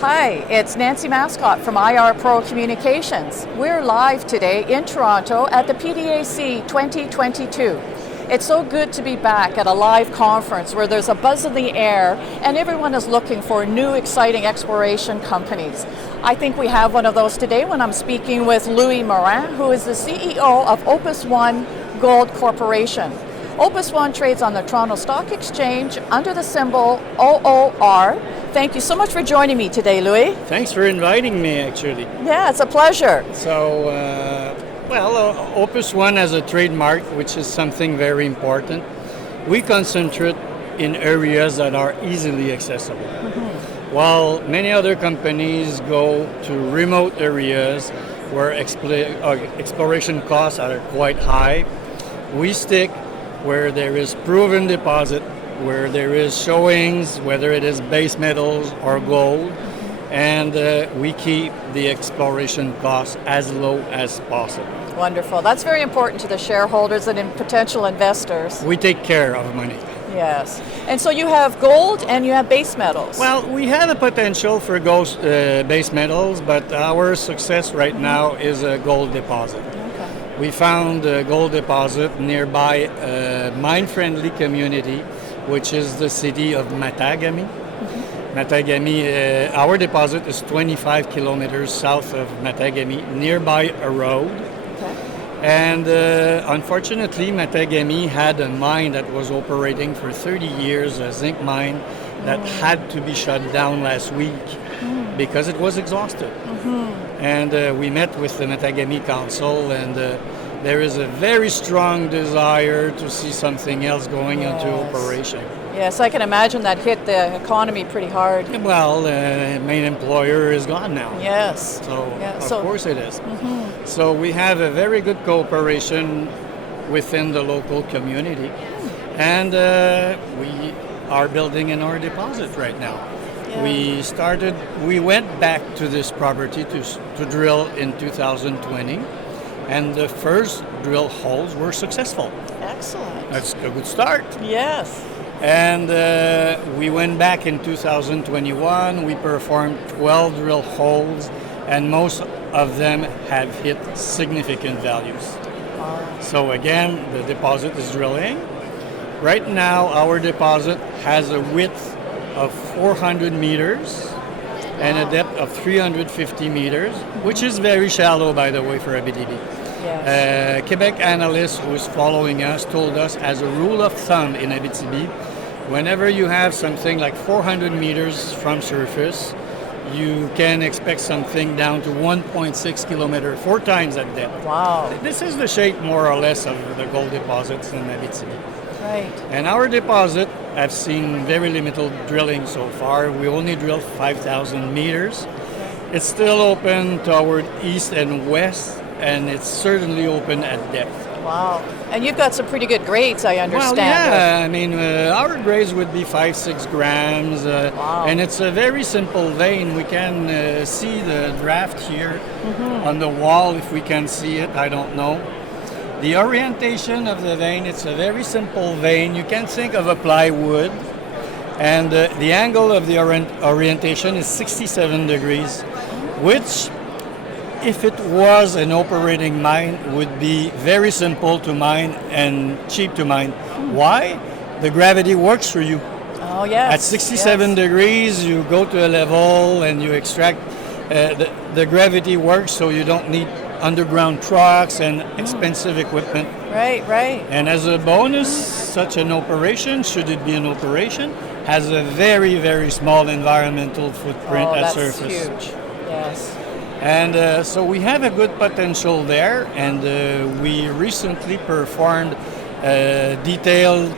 Hi, it's Nancy Massicotte from IR Pro Communications. We're live today in Toronto at the PDAC 2022. It's so good to be back at a live conference where there's a buzz in the air and everyone is looking for new exciting exploration companies. I think we have one of those today when I'm speaking with Louis Morin, who is the CEO of Opus One Gold Corporation. Opus One trades on the Toronto Stock Exchange under the symbol OOR. Thank you so much for joining me today, Louis. Thanks for inviting me, actually. Yeah, it's a pleasure. So, Opus One has a trademark, which is something very important. We concentrate in areas that are easily accessible. While many other companies go to remote areas where exploration costs are quite high, we stick where there is proven deposit, where there is showings, whether it is base metals or gold, and we keep the exploration costs as low as possible. Wonderful. That's very important to the shareholders and potential investors. We take care of money. Yes. And so you have gold and you have base metals. Well, we have a potential for base metals, but our success right now is a gold deposit. We found a gold deposit nearby a mine-friendly community, which is the city of Matagami. Matagami, our deposit is 25 kilometers south of Matagami, nearby a road. And unfortunately, Matagami had a mine that was operating for 30 years, a zinc mine, that had to be shut down last week because it was exhausted. And we met with the Matagami Council, and there is a very strong desire to see something else going into operation. Yes, I can imagine that hit the economy pretty hard. Well, main employer is gone now. Yes. So, of course it is. So we have a very good cooperation within the local community, and we are building in our deposit right now. We went back to this property to drill in 2020, and the first drill holes were successful. Excellent. That's a good start. Yes. And we went back in 2021, we performed 12 drill holes, and most of them have hit significant values. So again, the deposit is drilling. Right now, our deposit has a width of 400 meters and a depth of 350 meters, which is very shallow, by the way, for Abitibi. Yes. Quebec analyst who is following us told us, as a rule of thumb in Abitibi, whenever you have something like 400 meters from surface, you can expect something down to 1.6 kilometers, 4 times that depth. Wow. This is the shape, more or less, of the gold deposits in Abitibi. Right. And our deposit, I've seen very limited drilling so far. We only drilled 5,000 meters. It's still open toward east and west, and it's certainly open at depth. Wow. And you've got some pretty good grades, I understand. Well, yeah. I mean, our grades would be 5-6 grams. Wow. And it's a very simple vein. We can see the draft here on the wall, if we can see it. I don't know. The orientation of the vein, it's a very simple vein. You can think of a plywood. And the angle of the orientation is 67 degrees, which, if it was an operating mine, would be very simple to mine and cheap to mine. Why? The gravity works for you. Oh, yes. At 67 degrees, you go to a level and you extract. The gravity works, so you don't need underground trucks and expensive equipment. Right, right. And as a bonus, such an operation, should it be an operation, has a very, very small environmental footprint at surface. That's huge. Yes. And so we have a good potential there, and we recently performed a detailed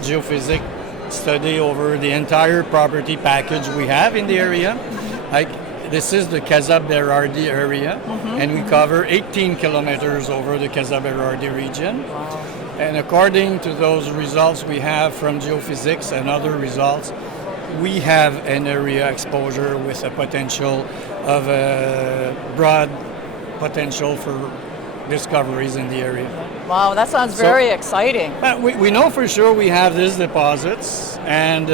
geophysics study over the entire property package we have in the area. Like, this is the Casa-Berardi area, and we cover 18 kilometers over the Casa-Berardi region. Wow. And according to those results we have from geophysics and other results, we have an area exposure with a potential of a broad potential for discoveries in the area. Wow, that sounds very exciting. We know for sure we have these deposits, and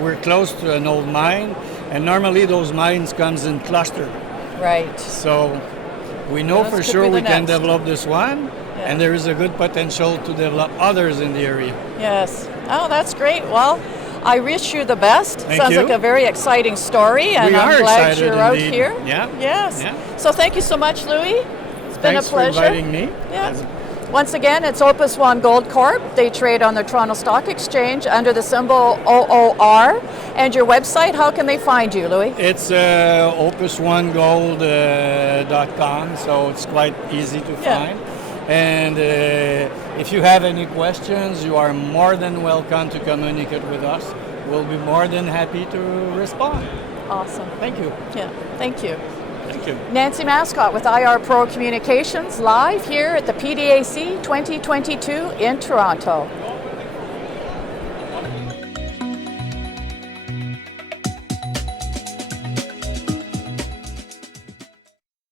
we're close to an old mine. And normally those mines comes in cluster. Right. So we know This for could sure be the we can next. develop this one, Yeah. and there is a good potential to develop others in the area. Yes. Oh, that's great. Well, I wish you the best. Thank Sounds you. like a very exciting story, and We I'm are glad excited you're out indeed. here. Yeah. Yes. Yeah. So thank you so much, Louis. It's been Thanks a pleasure. for inviting me. Yes. Once again, it's Opus One Gold Corp. They trade on the Toronto Stock Exchange under the symbol OOR. And your website, how can they find you, Louis? It's opusonegold.com, so it's quite easy to Yeah. find. And if you have any questions, you are more than welcome to communicate with us. We'll be more than happy to respond. Awesome. Thank you. Yeah, thank you. Thank you. Nancy Massicotte with IR Pro Communications live here at the PDAC 2022 in Toronto.